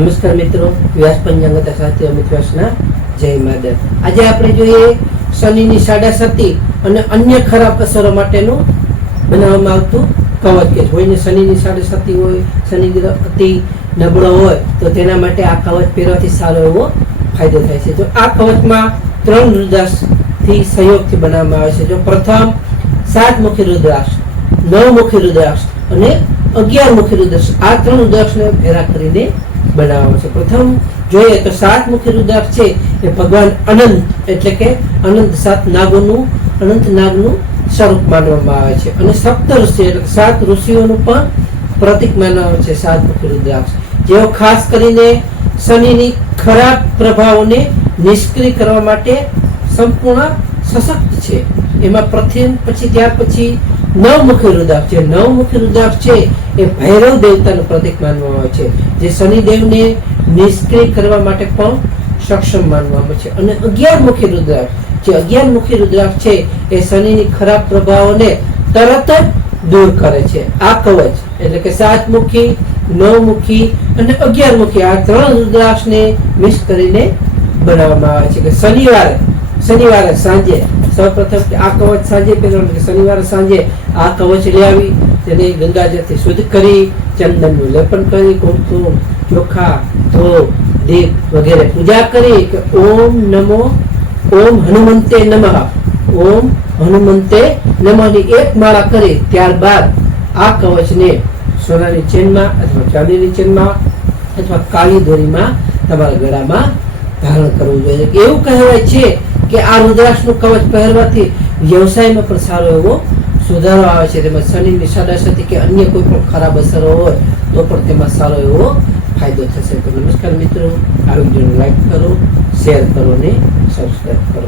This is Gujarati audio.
નમસ્કાર મિત્રો, વ્યાસ પંચાંગતા સાથે અમિત વ્યાસના જય માદર. આજે આપણે જોઈએ શનિની સાડાસતી અને અન્ય ખરાબ અસરો માટેનું બનાવવામાં આવતું કવચ. કે કોઈને શનિની સાડાસતી હોય, શનિ ગ્રહ અતિ નબળો હોય તો તેના માટે આ કવચ પહેરવાથી સારો એવો ફાયદો થાય છે. જો આ કવચમાં 3 રુદ્રાક્ષથી સહયોગથી બનાવવામાં આવે છે. જો પ્રથમ 7 મુખી રુદ્રાક્ષ, 9 મુખી રુદ્રાક્ષ અને 11 મુખી રુદ્રાક્ષ, આ 3 રુદ્રાક્ષને ભેરા કરીને બનાવવામાં છે. પ્રથમ જોઈએ તો 7 મુખી રુદ્રાક્ષ છે એ ભગવાન અનંત એટલે કે અનંત 7 નાગોનું, અનંત નાગનું સ્વરૂપ માનવામાં આવે છે. અને સપ્ત ઋષિ એટલે 7 ઋષિઓનું પણ પ્રતીક માનવામાં આવે છે 7 મુખી રુદ્રાક્ષ, જેઓ ખાસ કરીને શનિની ખરાબ પ્રભાવોને નિષ્ક્રિય કરવા માટે સંપૂર્ણ સશક્ત છે. એમાં પ્રથમ ત્યાર પછી 9 મુખી રુદ્રાક્ષ છે. 9 મુખી રુદ્રાક્ષ છે એ ભૈરવ દેવતાનું પ્રતીક માનવામાં આવે છે, જે શનિદેવને નિષ્ક્રિય કરવા માટે પણ સક્ષમ માનવામાં આવે છે. અને 11 મુખી રુદ્રાક્ષ, જે 11 મુખી રુદ્રાક્ષ છે એ શનિની ખરાબ પ્રભાવોને તરત જ દૂર કરે છે. આ કવચ એટલે કે 7 મુખી, 9 મુખી અને 11 મુખી, આ 3 રુદ્રાક્ષને મિક્સ કરીને બનાવવામાં આવે છે. કે શનિવારે સાંજે સૌપ્રથમ આ કવચ સાંજે પહેરવાનું. કે શનિવારે સાંજે આ કવચ લઈ આવી તેને ગંગાજળથી શુદ્ધ કરી, ચંદનનું લેપન કરી, કુમકુમ, ચોખા, ધૂપ, દીપ વગેરે પૂજા કરી કે ઓમ હનુમંતે નમઃ, ઓમ હનુમંતે નમઃની એક માળા કરી ત્યારબાદ આ કવચને સોનાની ચેનમાં અથવા ચાંદીની ચેનમાં અથવા કાળી દોરીમાં તમારા ગળામાં ધારણ કરવું જોઈએ. એવું કહેવાય છે કે આ રુદ્રાક્ષનું કવચ પહેરવાથી વ્યવસાયમાં પણ સારો એવો સુધારો આવે છે. તેમાં શનિની સાડાસતી કે અન્ય કોઈ પણ ખરાબ અસરો હોય તો પણ તેમાં સારો એવો ફાયદો થશે. તો નમસ્કાર મિત્રો, આ વિડીયોને લાઈક કરો, શેર કરો ને સબસ્ક્રાઈબ કરો.